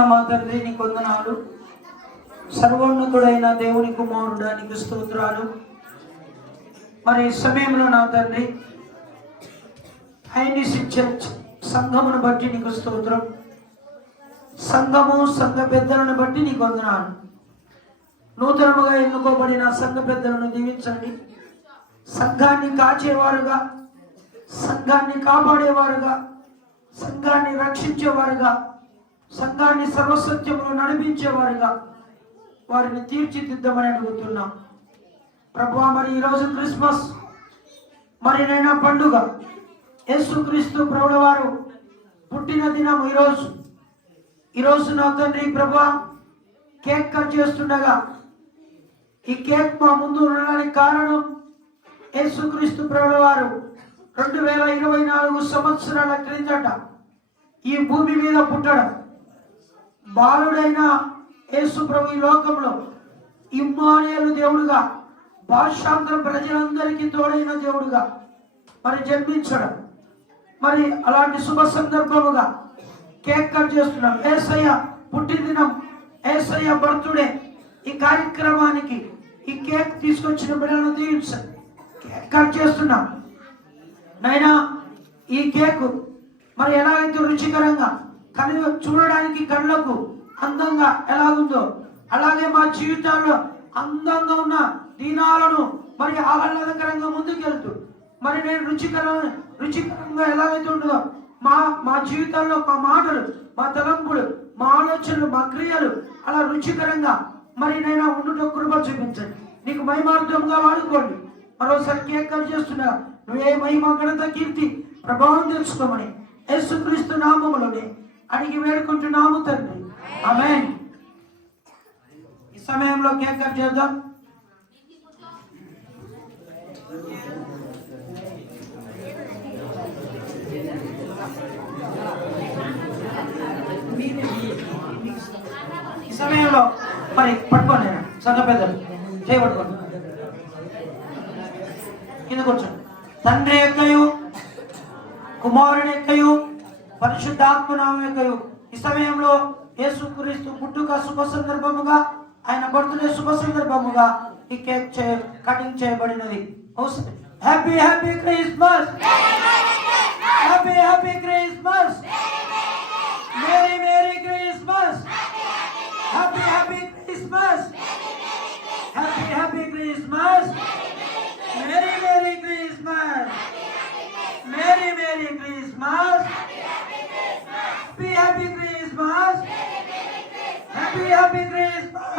పరిశుద్ధుడైన మా తండ్రి నీకు వందనాలు. సర్వోన్నతుడైన దేవుని కుమారుడా నీకు స్తోత్రాలు. మరి ఈ సమయంలో నా తండ్రి ఐనిసి చర్చ్ సంఘమును బట్టి నీకు స్తోత్రం. సంఘము సంఘ పెద్దలను బట్టి నీకు వందనాలు. నూతనముగా ఎన్నుకోబడిన సంఘ పెద్దలను దీవించండి. సంఘాన్ని కాచేవారుగా, సంఘాన్ని కాపాడేవారుగా, సంఘాన్ని రక్షించేవారుగా, సంఘాన్ని సర్వసత్యములు నడిపించేవారుగా వారిని తీర్చిదిద్దమని అడుగుతున్నాం ప్రభువా. మరి ఈరోజు క్రిస్మస్, మరి నైనా పండుగ, యేసుక్రీస్తు ప్రభుల వారు పుట్టిన దినం ఈరోజు నా తండ్రి ప్రభువా కేక్ కట్ చేస్తుండగా ఈ కేక్ మా ముందు ఉండడానికి కారణం యేసుక్రీస్తు ప్రభుల వారు 2024 సంవత్సరాల క్రిందట ఈ భూమి మీద పుట్టడం, బాలుడైన యేసు ప్రభు ఈ లోకంలో ఇమ్మానుయేలు దేవుడుగా, భాషాంతర ప్రజలందరికీ తోడైన దేవుడుగా మరి జన్మించడం, మరి అలాంటి శుభ సందర్భముగా కేక్ కట్ చేస్తున్నాం. యేసయ్య పుట్టినదినం, యేసయ్య బర్త్డే. ఈ కార్యక్రమానికి ఈ కేక్ తీసుకొచ్చిన బిడ్డలను దీవించండి. కేక్ కట్ చేస్తున్నాం నైనా. ఈ కేక్ మరి ఎలాగైతే రుచికరంగా చూడడానికి కళ్ళకు అందంగా ఎలాగుందో, అలాగే మా జీవితాల్లో అందంగా ఉన్న దినాలను మరి ఆహ్లాదకరంగా ముందుకెళ్తూ మరి నేను రుచికరంగా ఎలాగైతే ఉంటుందో మా జీవితాల్లో మా మాటలు, మా తలంపులు, మా ఆలోచనలు, మా క్రియలు అలా రుచికరంగా మరి నేను ఉండుట కృప చూపించండి. నీకు మహిమార్థంగా వాడుకోండి. మరోసారి కేక్ కట్ చేస్తున్నా నువ్వే మహిమ, ఘనత, కీర్తి, ప్రభావం తెలుసుకోమని యేసుక్రీస్తు నామములోనే అడిగి వేడుకుంటున్నాము తండ్రి, ఆమేన్. ఈ సమయంలో కేక్ కట్ చేద్దాం. ఈ సమయంలో మరి పట్టుకోండి, సంఘ పెద్దలు చేయబట్టుకోండి, కింద కూర్చోండి. తండ్రి యొక్కయు, కుమారుని యొక్కయు, పరిశుద్ధాత్మ నామం యొక్కయు ఈ సమయంలో యేసుక్రీస్తు పుట్టుక శుభ సందర్భముగా, ఆయన బర్త్డే శుభ సందర్భముగా ఈ కేక్ కటింగ్ చేయబడినది. Happy happy Christmas, happy happy Christmas, merry merry Christmas, happy happy Christmas, happy happy Christmas, merry merry Christmas, merry merry Christmas, happy happy Christmas, happy happy Christmas.